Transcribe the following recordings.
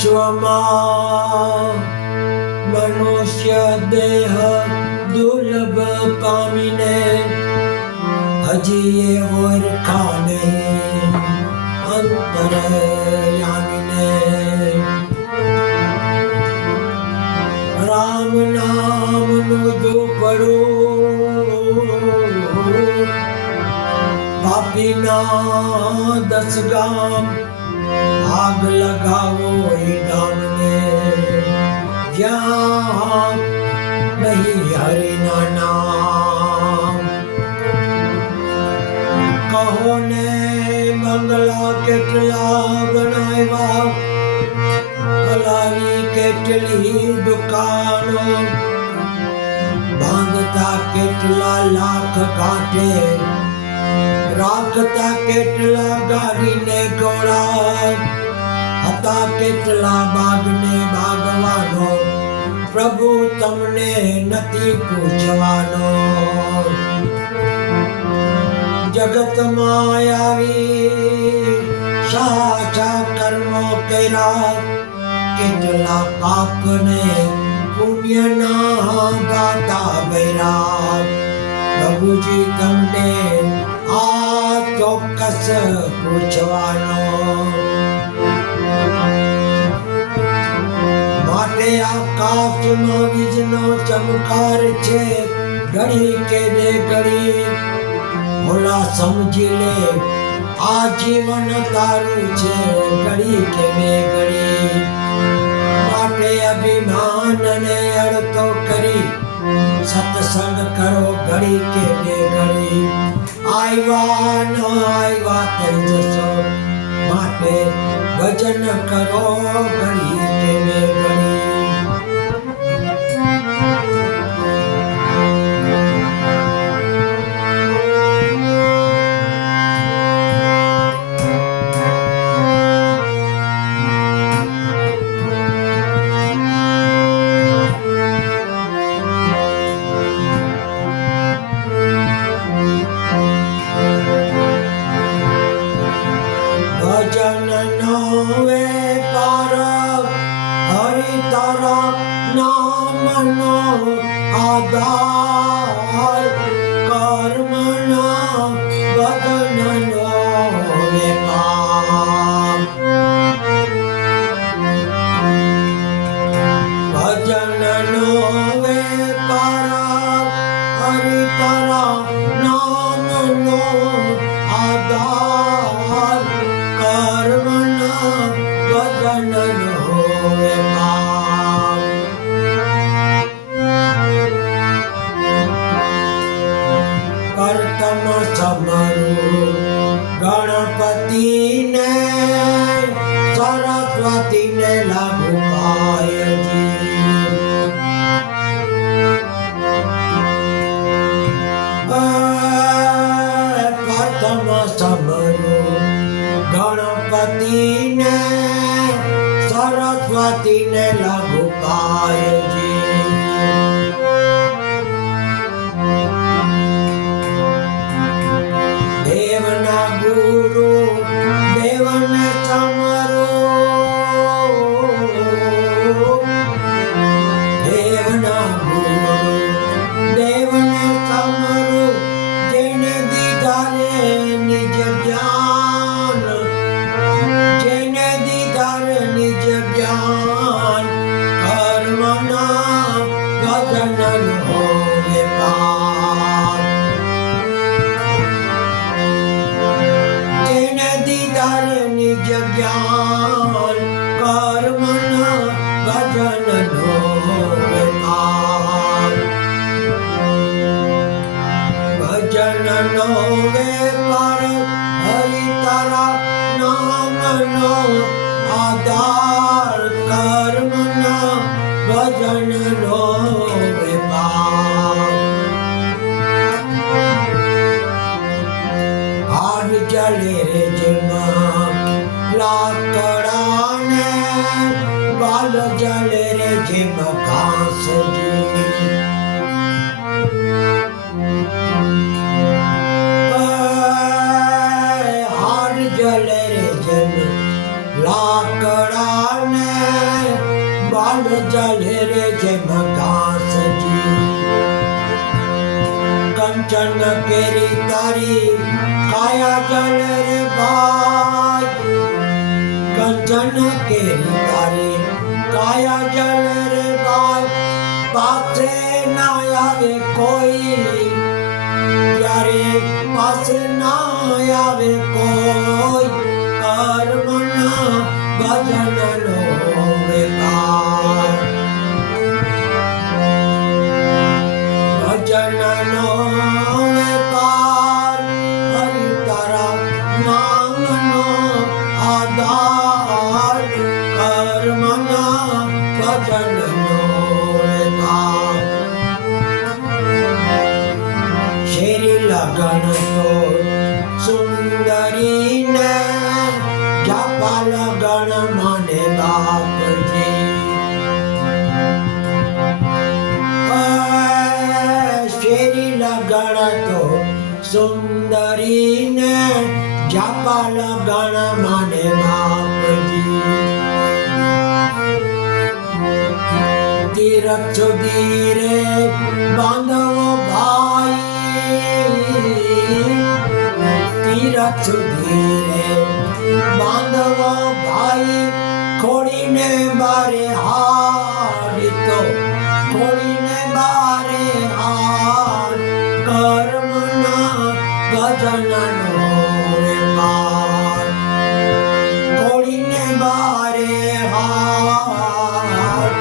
વિશ્વમાં મનુષ્ય દેહ દુર્લભ પામીને હજી એ ઓળખા નહીં અંતરયામીને. રામ નામનું ઝૂંપડું પાપીના 10 ગામ આગ લગાવો એ ગામને જ્યાં નહીં હરિના નામ. કહો ને બંગલા કેટલા બનાવ્યા, હલાવી કેટલી દુકાનો, બાંધતા કેટલા લાખ કાંઠે, રાખતા કેટલા ગાડીને ઘોડા, હતા કેટલા બાગને બાગવાનો, પ્રભુ તમને નથી પૂછવાનો. જગતમાં આવી સાચા કર્મો કર્યા, કેટલા પાપને પુણ્યના ગાતા ભર્યા. પ્રભુજી તમને આ ચોક્કસ પૂછવાનો. માટે આકાશમાં વીજનો ચમકાર છે, ઘડી કે બે ઘડી ભોલા સમજી લે આ જીવન તારું છે, ઘડી કે બે ઘડી. માટે અભિમાનને અડતો કરી સત્સંગ કરો ઘડી કે બે ઘડી. આવ્યા ન આવ્યા થઈ જશો, માટે ભજન કરો ઘડી કે બે ઘડી. નામનો આધાર, કર્મના બદનનો વેપાર. ભજનનો વેપાર, હરિતારા નામનો આધાર, કર્મના બદનનો વેપાર. કર્તમ સમરું ગણપતિને, સરસ્વતીને લાગુ પાયજી. પ્રથમ સમરું ગણપતિને, સરસ્વતીને લાગુ પાયજી. દેવના ગુરુ દેવને સમરો, દેવના ગુરુ દેવને સમરો, જેને દીધા રે નિજ જ્ઞાન, જેને દીધા રે નિજ જ્ઞાન. કંચન કેરી તારી કાયા જલ રે ભાઈ કંચન કેરી તારી કાયા જલ રે ભાઈ પાસે ના આવે કોઈ ત્યારે પાસે ના આવે કોઈ કર્મના ભજનનો વેપાર ભજનનો વેપાર હરિ તારા નામનો આધાર કર્મના ભજનનો વેપાર શેરી લગન તો સુંદરીને જાપા લગન માને બાપજી શેરી લગન તો સુંદરીને જાપા લગન માને બાપજી તીરથ સુધી રે બાંધવો ભાઈ તીરથ સુધી રે બાંધવો ભાઈ ખોડીને બારે હાર તો ખોડીને બારે હાર કર્મના ભજનનો વેપાર ખોડીને બારે હાર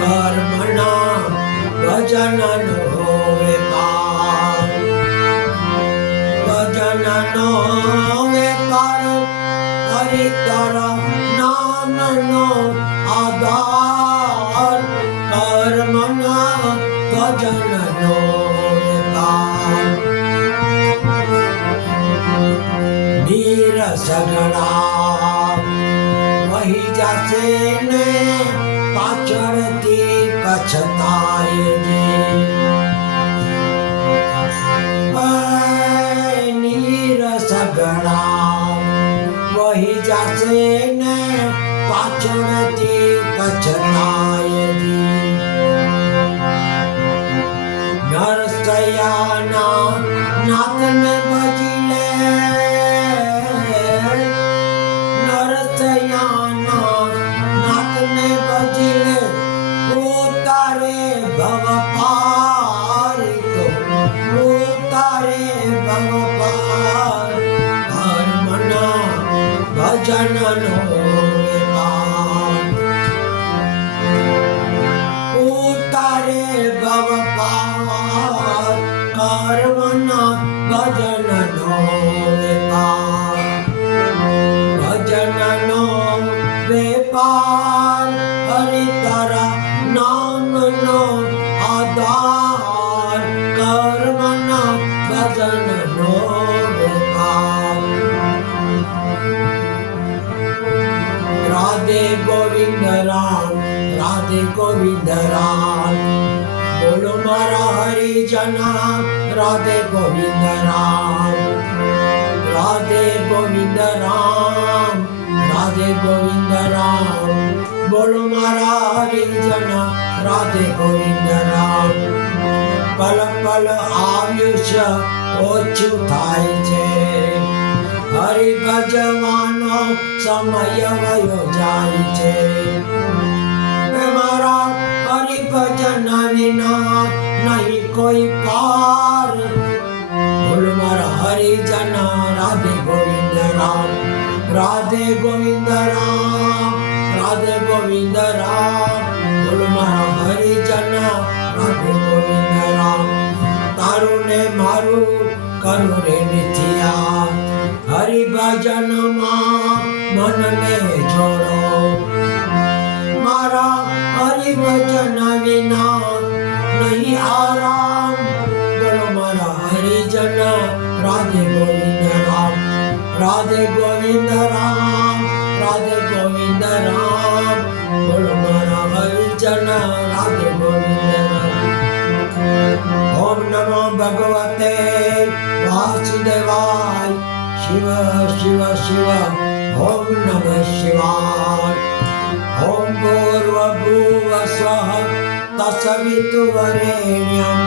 કર્મના ભજનનો વેપાર ભજનનો વેપાર હરિ તારા નામનો આધાર કર્મના ભજનનો વેપાર ધીર સગડા વહી જશે ને પાછળથી પછતાય નીર સગડા વહી જશે ને પાછળથી પછતાય નરસૈયાના નાથને ભજી લે નરસૈયાના નાથને ભજી લે ઉતારે ભવ પાર તો ઉતારે ભવ પાર કર્મના ભજનનો વેપાર ઉતારે ભવ પાર કર્મના ભજનનો વેપાર ભજનનો વેપાર હરિ તારા નામનો આધાર કર્મના ભજનનો વેપાર રાધે ગોવિંદ રામ રાધે ગોવિંદ રામ બોલો મારા હરિજના રાધે ગોવિંદ રામ રાધે ગોવિંદ રામ રાધે ગોવિંદ રામ બોલો મારા હરિજના રાધે ગોવિંદ રામ પલ પલ આયુષ્ય ઓછું થાય છે હરિ ભજવાનો સમય વયો જાય છે મારા હરિ ભજન વિના નહીં કોઈ પાર બોલ મારા હરિજન રાધે ગોવિંદ રામ રાધે ગોવિંદ રામ રાધે ગોવિંદ રામ બોલ મારા હરિજન રાધે ગોવિંદ રામ તારું ને મારું કરું રે મિથિયા હરિ ભજનમાં મનને જોડો મારા હરિ ભજન વિના નહીં આરામ બોલો મારા હરિજન રાધે ગોવિંદ રામ રાધે ગોવિંદ રામ રાધે ગોવિંદ રામ બોલો મારા હરિજન રાધે ગોવિંદ રામ ઓમ નમો ભગવતે વાસુદેવાય શિવ શિવ શિવ ઓમ નમઃ શિવાય ઓમ ભૂર્ભુવઃ સ્વઃ તત્સવિતુર્વરેણ્યં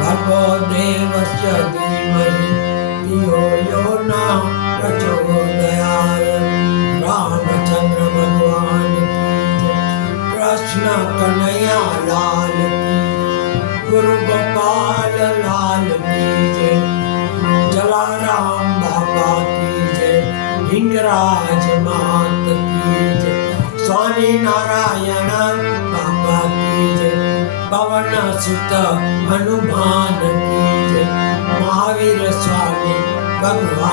भर्गो देवस्य धीमहि धियो यो न प्रचोदयात्। रामचंद्र भगवान की जय। कृष्ण कन्हैया लाल की, गुरु गोपाल लाल की जय। जलाराम बाबा की जय। हिंगराज मात की जय। स्वामी नारायण बाबा की जय। पवन सुत हनुमान की जय। महावीर स्वामी भगवान